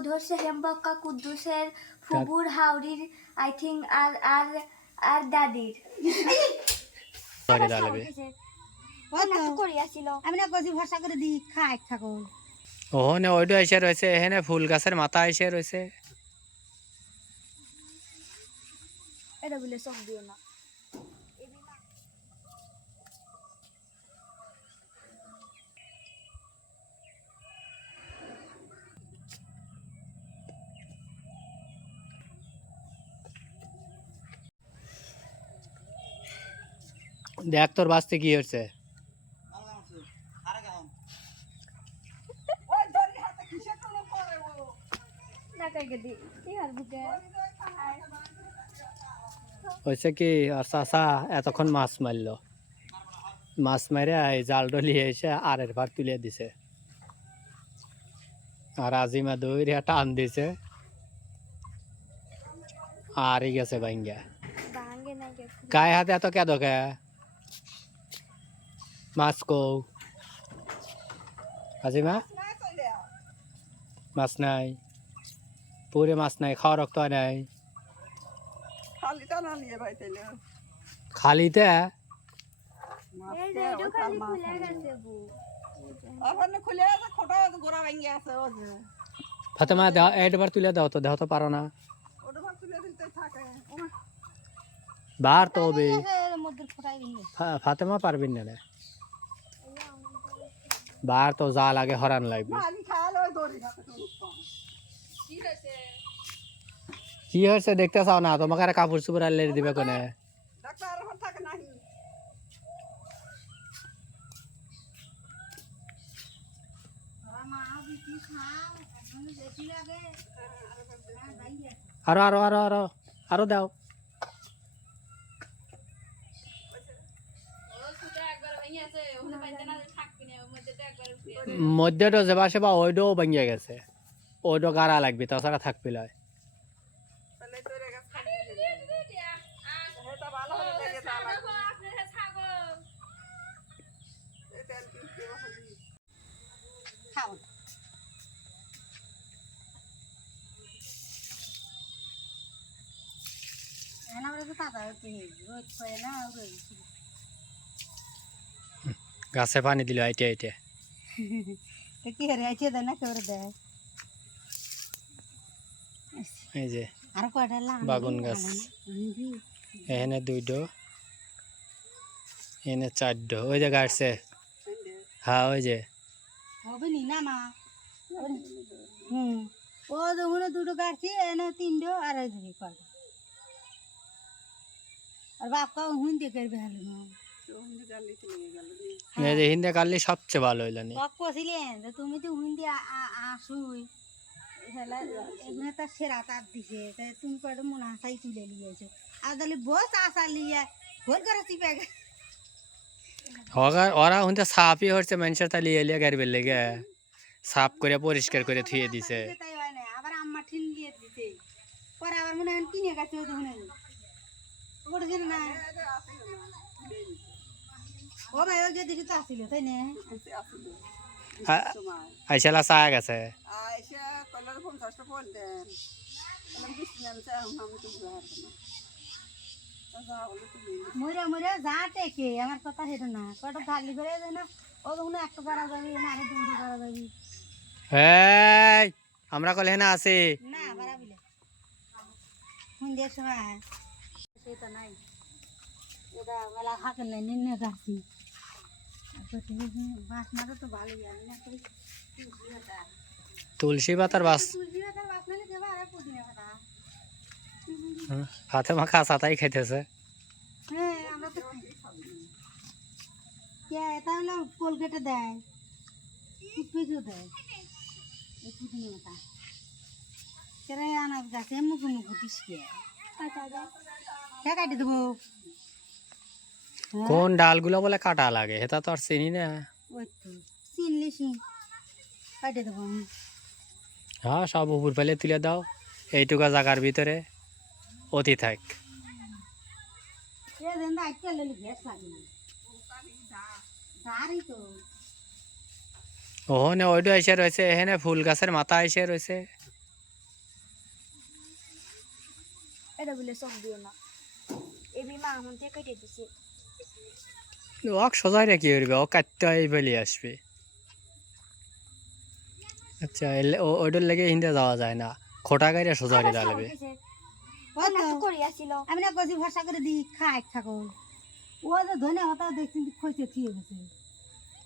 ধরছে হেমবক্কা কুদ্দুসের ফুবুর হাউরির I think আর আর আর দাদির বাড়ি দাঁড়াবে আমি না গজি ভরসা করে দিই খাই থাকো ওহনে ওইটা এসে রয়েছে এখানে ফুল গাছের মাথা এসে রয়েছে এটা বলে চোখ দিও না দেখ তোর বাঁচতে কি হচ্ছে হয়েছে কি আর চাষা এতক্ষণ মাছ মারলো মাছ মারে এই জাল ডলিয়ে এসে আরের ভার তুলে দিছে আর আজিমা দৌড়ে টান দিছে আর গেছে ভাঙ্গা গায়ে হাতে এত কে দোকে মাছ কৌ আজিমা মাছ নাই পুরে মাছ নাই খাওয়া রক্ত নাই খালিতে ফাতেমা দাও একবার তুলে দাও তো দেহ তো পারো না বার তো হবে ফাতেমা পারবেন না বার তো যা লাগে হরান লাগবে কি হয়েছে দেখতে চাও না তোমাকে আর কাপড় চুপড় আনলে দিবে কোনে আরো আরো আরো আরো আরো দাও মধ্যেটা যে বাসে বা ওইটাও ভাঙিয়ে গেছে ওইটা গাড়া লাগবে তাছাড়া থাকবি লয় গাছে পানি দিল আইটে আইটে এই যে বাগুন গাছ এখানে দুইটো এখানে চারটো ওই যে গাড়ছে হ্যাঁ ওই যে ও যখন দুটো গাড়ছি এনে তিনটো আর আর বাপকা হুন দেখে ভালো হিন্দে কাটলে সবচেয়ে ভালো হইল কছিলেন তুমি তো হুন্দি আসুই এখানে তার সেরা তার দিছে তুমি কয়টা মনে আশাই তুলে নিয়েছো আর তাহলে বস আসা লিয়ে ভোর করে চিপে গে ওরা হুন্দে সাফই হচ্ছে মানুষের তালি এলিয়া গাড়ির লেগে সাফ করে পরিষ্কার করে থুয়ে দিছে তাই হয় না আবার আম্মা ঠিন দিয়ে দিছে পরে আবার মনে হয় কিনে গেছে ওই তখন ওটা না ও ভাই ওই যে দিদি তো আসছিল তাই না আইসালা চা গেছে মরে মরে যা টেকে আমার কথা হেঁটে না কটা খালি করে যায় না ও তখন একটা পারা যাবি না আরো দুটো পারা যাবি আমরা কলে না আছি না বাড়াবিলে সন্ধ্যার সময় সেটা নাই এটা বেলা হাঁকেন নাই নিয়ে গাছি বাস মারে তো ভালোই আমি না তুলসী পাতার বাস তুলসী পাতার বাস নালে দেবা আর পুদিনা পাতা ফাতেমা কাঁচাটাই খাইতেছে হ্যাঁ আমরা তো কে এটা হলো কোলগেটে দেয় টুথপেস্টও দেয় এই পুদিনা পাতা কেরে আনা গাছে মুখে মুখে টিসকে কে কাটি দেবো কোন ডালগুলো বলে কাটা লাগে এটা তো আর চিনি না ওই তো চিনলি কাটি দেবো আমি হ্যাঁ সব উপর ফেলে তুলে দাও এইটুকা জায়গার ভিতরে অতি থাক ওখানে ওইটা এসে রয়েছে এখানে ফুল গাছের মাথা এসে রয়েছে এটা বলে চোখ দিও না এবি মা এখন থেকে কেটে দিছে ওক সোজাই রেখে করবে ও কাটতে বলি আসবে আচ্ছা ওইটার লেগে হিন্দে যাওয়া যায় না খোটা গাড়ি সোজা করে দাঁড়াবে ওই তো, করিয়াছিল আমি না কছি ভরসা করে দিই খাই থাকো ও যে ধনে হতা দেখছি খইতে থিয়ে গেছে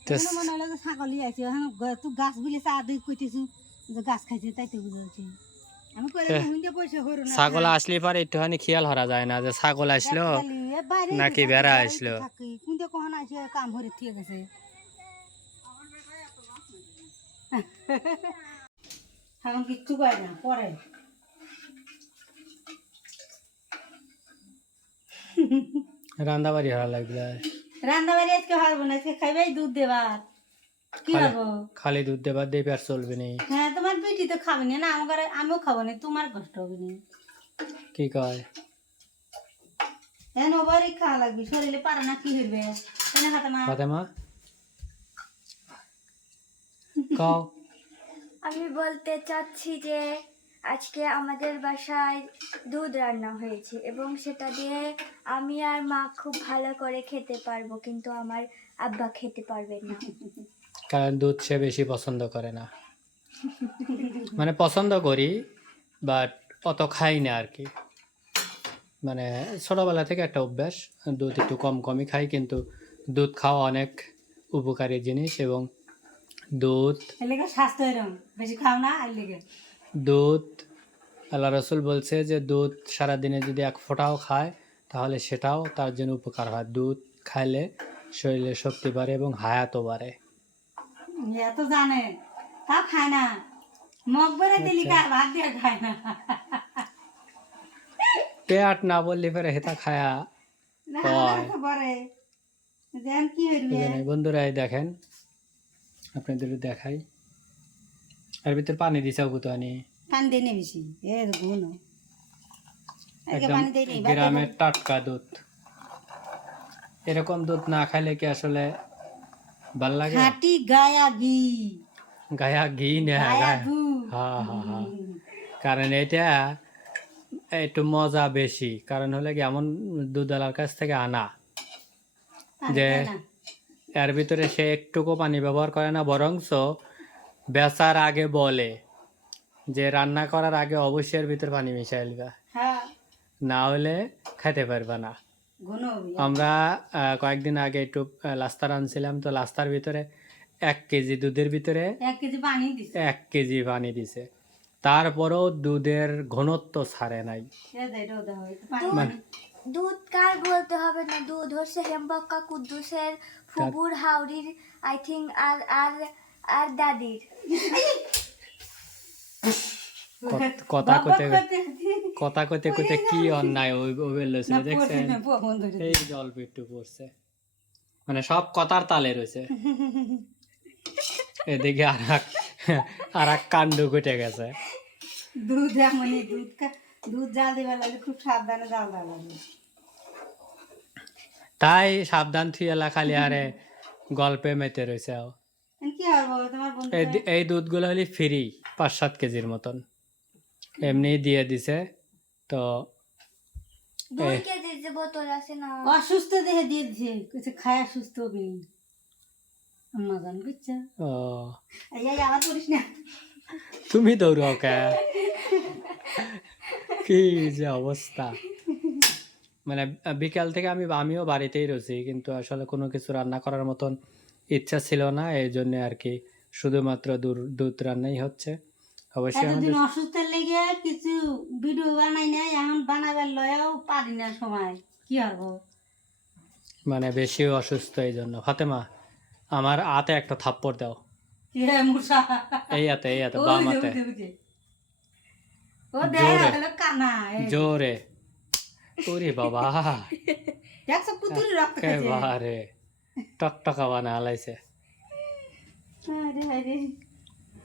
তো তখন মনে হলো যে ছাগলই আছে এখন তুই গাছ বিলে চা দিয়ে কইতেছু যে গাছ খাইছে তাইতে বুঝাচ্ছি আমি কইলে হুইন্দে পয়সা হইরো না ছাগল আসলে পরে একটুখানি খেয়াল হরা যায় না যে ছাগল আসলো নাকি বেড়া আসলো কিন্তু কখন আসে কাম হরে থিয়ে গেছে এখন কিচ্ছু পাই না পরে রান্না বাড়ি হরা লাগবে রান্না বাড়ি আজকে হারবো না আজকে খাইবাই দুধ দেবার কি হবো খালি দুধ দেবার দিয়ে পেট চলবে নি হ্যাঁ তোমার বেটি তো খাবে না আমার ঘরে আমিও খাবো না তোমার কষ্ট হবে না কি কয় হ্যাঁ ওবারই খাওয়া লাগবে শরীরে পারে না কি হইবে কেন খাতে মা ফাতেমা কাও আমি বলতে চাচ্ছি যে আজকে আমাদের বাসায় দুধ রান্না হয়েছে এবং সেটা দিয়ে আমি আর মা খুব ভালো করে খেতে পারবো কিন্তু আমার আব্বা খেতে পারবে না কারণ দুধ সে বেশি পছন্দ করে না মানে পছন্দ করি বাট অত খাই না আর কি মানে ছোটবেলা থেকে একটা অভ্যাস দুধ একটু কম কমই খাই কিন্তু দুধ খাওয়া অনেক উপকারী জিনিস এবং দুধ এর লেগে স্বাস্থ্য এরম বেশি খাও না এর লেগে দুধ আল্লাহ রসুল বলছে যে দুধ সারাদিনে যদি এক ফোঁটাও খায় তাহলে সেটাও তার জন্য উপকার হয় দুধ খাইলে শরীরে শক্তি বাড়ে এবং হায়াতও বাড়ে এত জানে তাও খায় না মগ বেড়ে দিলি ভাত দিয়ে খায় না পেট না বললে পরে হেতা খায়া না হয়। বরে দেন কি হইবে বুঝলেন? বন্ধুরা এই দেখেন আপনাদের দেখাই এর ভিতরে পানি দিছাও কুতানি পানি দেই না বেশি এ গুণ একদম পানি দেই না গ্রামের টাটকা দুধ এরকম দুধ না খাইলে কি আসলে ভাল লাগে খাঁটি গায়া ঘি গায়া ঘি না গায়া গু হ্যাঁ হ্যাঁ হ্যাঁ কারণ এটা একটু মজা বেশি কারণ হলে কি এমন দুধওয়ালার কাছ থেকে আনা যে এর ভিতরে সে একটুকু পানি ব্যবহার করে না বরঞ্চ বেচার আগে বলে যে রান্না করার আগে অবশ্যই এর ভিতরে পানি মিশাই লিবা হ্যাঁ না হলে খেতে পারবা না গুণ হবে আমরা কয়েকদিন আগে একটু লাস্তার আনছিলাম তো লাস্তার ভিতরে 1 কেজি দুধের ভিতরে 1 কেজি পানি দিছে 1 কেজি পানি দিছে তারপরেও দুধের ঘনত্ব ছাড়ে নাই সে দেটো দাও একটু পানি মানে দুধ কার বলতে হবে না দুধ হচ্ছে হেমবক্কা কুদ্দুসের ফুবুর হাওড়ির আই থিঙ্ক আর আর আর দাদির কথা বাবা কইতে করতে কথা কইতে কইতে কি অন্যায় ওই লইছে না দেখছেন পড়ছে না বন্ধ এই জল একটু পড়ছে মানে সব কথার তালে রয়েছে এদিকে আর এক কাণ্ড ঘটে গেছে দুধ এমনই দুধ জাল দিবার লাগে খুব সাবধানে জাল দেওয়া লাগে তাই সাবধান থুয়েলা খালি আরে গল্পে মেতে রয়েছে কি হবো তোমার বন্ধু এই দুধগুলো হলি ফ্রি 5-7 কেজির মতন এমনি দিয়ে দিছে তো 2 কেজির যে বোতল আছে না অসুস্থ দেখে দিয়ে দিছে কিছু খায়া সুস্থ হবে আম্মা জান বুঝছো ও এই আবার করিস না তুমি দৌড়াও কে কি যে অবস্থা মানে বিকাল থেকে আমিও বাড়িতেই রয়েছি কিন্তু আসলে কোনো কিছু রান্না করার মতন ইচ্ছা ছিল না এই জন্য আর কি শুধুমাত্র দুধ রান্নাই হচ্ছে অবশ্যই এতদিন আমাদের অসুস্থ লেগে কিছু ভিডিও বানাই নাই এখন বানাবার লয়াও পারি না সময় কি হবো মানে বেশি অসুস্থ এই জন্য ফাতেমা আমার হাতে একটা থাপ্পড় দাও কি রে মুসা এই হাতে ও বাম হাতে ও দেখ জোরে। হলো কানা জোরে ওরে বাবা দেখছো পুতুল রক্ত খাইছে একেবারে টকটকা বানা হালাইছে আরে আরে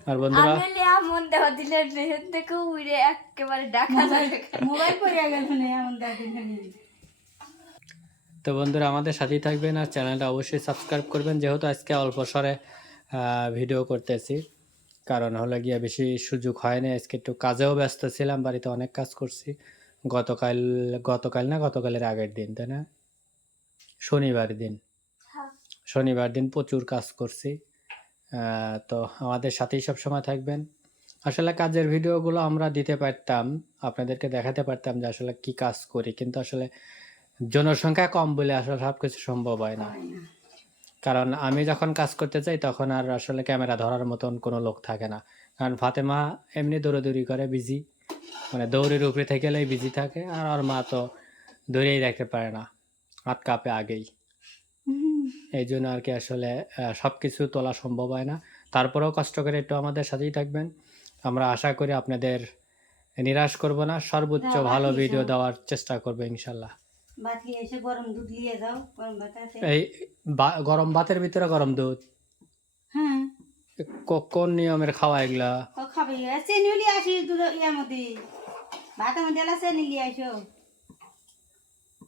আর বন্ধুরা আমি এমন দেওয়া দিলে রেহেন থেকে উড়ে একেবারে ডাকা যায় মোবাইল পড়ে গেল না এমন দেখেন তো বন্ধুরা আমাদের সাথেই থাকবেন আর চ্যানেলটা অবশ্যই সাবস্ক্রাইব করবেন যেহেতু আজকে অল্প স্বরে ভিডিও করতেছি কারণ হলো গিয়ে বেশি সুযোগ হয় না আজকে একটু কাজেও ব্যস্ত ছিলাম বাড়িতে অনেক কাজ করছি গতকাল গতকাল না গতকালের আগের দিন, তাই না? শনিবার দিন। হ্যাঁ। শনিবার দিন প্রচুর কাজ করছি। তো আমাদের সাথেই সবসময় থাকবেন। আসলে কাজের ভিডিওগুলো আমরা দিতে পারতাম, আপনাদেরকে দেখাতে পারতাম যে আসলে কি কাজ করি, কিন্তু আসলে জনসংখ্যা কম বলে আসলে সব কিছু সম্ভব হয় না। হয় না। কারণ আমি যখন কাজ করতে চাই তখন আর আসলে ক্যামেরা ধরার মতন কোনো লোক থাকে না। কারণ ফাতেমা এমনি দৌড়াদৌড়ি করে, বিজি, মানে দৌড়ের উপরে থেকে গেলেই বিজি থাকে, আর ওর মা তো ধরেই রাখতে পারে না, হাত কাঁপে আগেই। এই জন্য আর কি আসলে সব কিছু তোলা সম্ভব হয় না। তারপরেও কষ্ট করে একটু আমাদের সাথেই থাকবেন। আমরা আশা করি আপনাদের নিরাশ করব না, সর্বোচ্চ দাও, ভালো বাকি ভিডিও এসো। দেওয়ার চেষ্টা করবো ইনশাল্লাহ। ভাত নিয়ে এসে গরম দুধ নিয়ে যাও, গরম ভাত আছে। এই গরম ভাতের ভিতরে গরম দুধ, হ্যাঁ, কোন নিয়মের খাওয়া এগুলা? ও খাবে চিনি নিয়ে আসি দুধ ইয়ার মধ্যে, ভাতের মধ্যে এলা চিনি নিয়ে আসো।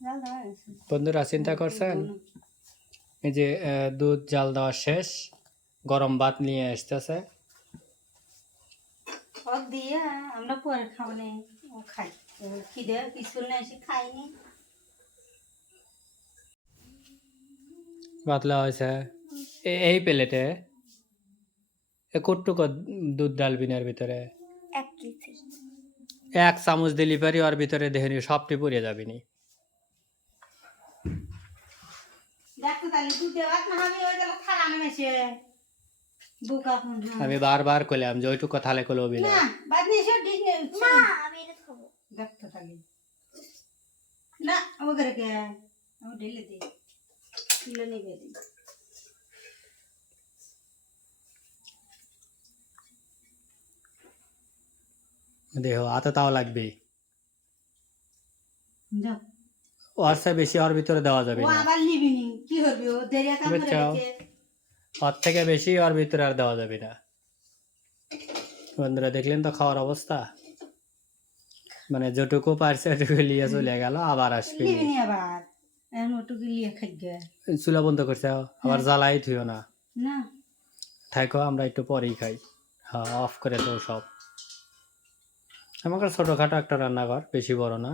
জাল দেওয়া হয়েছে। বন্ধুরা চিন্তা করছেন, এই যে দুধ জাল দেওয়া শেষ, গরম ভাত নিয়ে আসতেছে। ও দিয়ে আমরা পরে খাবো না, ও খাই। ও খিদে স্কুল না এসে খাইনি। পাতলা হয়েছে এই প্লেটে। কটুকো দুধ ডালবিন এর ভিতরে? 1 কেজি। 1 চামচ দিলি পারি ওর ভিতরে দেখে নি সবটি পড়ে যাবি নি। দেখতো তাহলে দুধে ভাত না হবে, ওই গেল থালা নেমেছে বুকা। আমি বারবার কইলাম যে ওইটুকু থালে কলে হবি না। না ভাত নিয়ে এসো, ডিশ নিয়ে না আমি এটা খাবো। দেখতো তাহলে না ও করে কে আমি ঢেলে দিই, কিলো নিবে দিই। দেখো হাতে তাও লাগবে, যাও, ওর চেয়ে বেশি ওর ভিতরে দেওয়া যাবে ও না। আবার নিবি নি, কি হবে ও দেরিয়া কাম করে বুঝছো? গেছে। ওর থেকে বেশি ওর ভিতরে আর দেওয়া যাবে না। বন্ধুরা দেখলেন তো খাওয়ার অবস্থা, মানে যেটুকু পারছে ওটুকু লিয়ে চলে গেল, আবার আসবে নিবি নি আবার এখন ওটুকু লিয়ে খাই গে। চুলা বন্ধ করছে, আবার জ্বালাই থুইও না, না থাকো আমরা একটু পরেই খাই। হ্যাঁ অফ করে তো সব। আমার ছোটখাটো একটা রান্নাঘর, বেশি বড় না।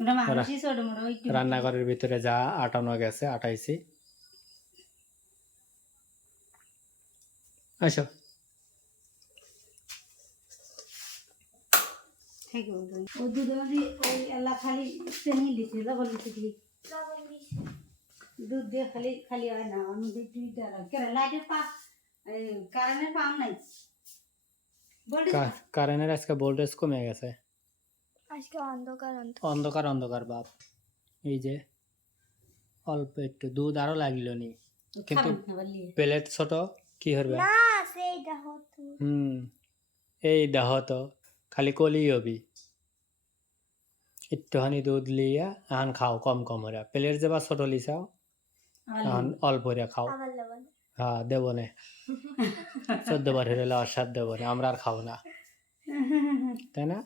ওটা মানুষই ছোট মোটো একটু রান্নাঘরের ভিতরে যা আটানো গেছে আটাইছি। আসো। খাইবো। ও দুধের মধ্যে ওই এলা খালি চিনি দিছে, লবণ দিছে কি লবণ দিছি। দুধ দিয়ে খালি খালি হয় না, আমি দুধ কেন লাইটের পা কারেন্টের পাম নাই বলতে। কারেন্টের আজকে ভোল্টেজ কমে গেছে, আজকে অন্ধকার অন্ধকার অন্ধকার ভাব। এই যে অল্প একটু দুধ আরো লাগলো নি, কিন্তু প্লেট ছোট, কি হবে? না সেইটা হতো। এই দেহ তো খালি কলি হবি। একটুখানি দুধ লিয়া এখন খাও কম কম হরে, প্লেট যে বা ছোট লিসাও এখন অল্প হরে খাও। আবার লবণ। হ্যাঁ দেবো নে, 14 বার হলে আর 7 দেবো না, আমরা আর খাবো না, তাই না?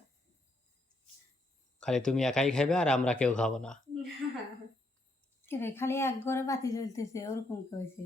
খালি তুমি একাই খাবে আর আমরা কেউ খাবো না। খালি এক ঘরে বাতি জ্বলতেছে ওরকম করেছে।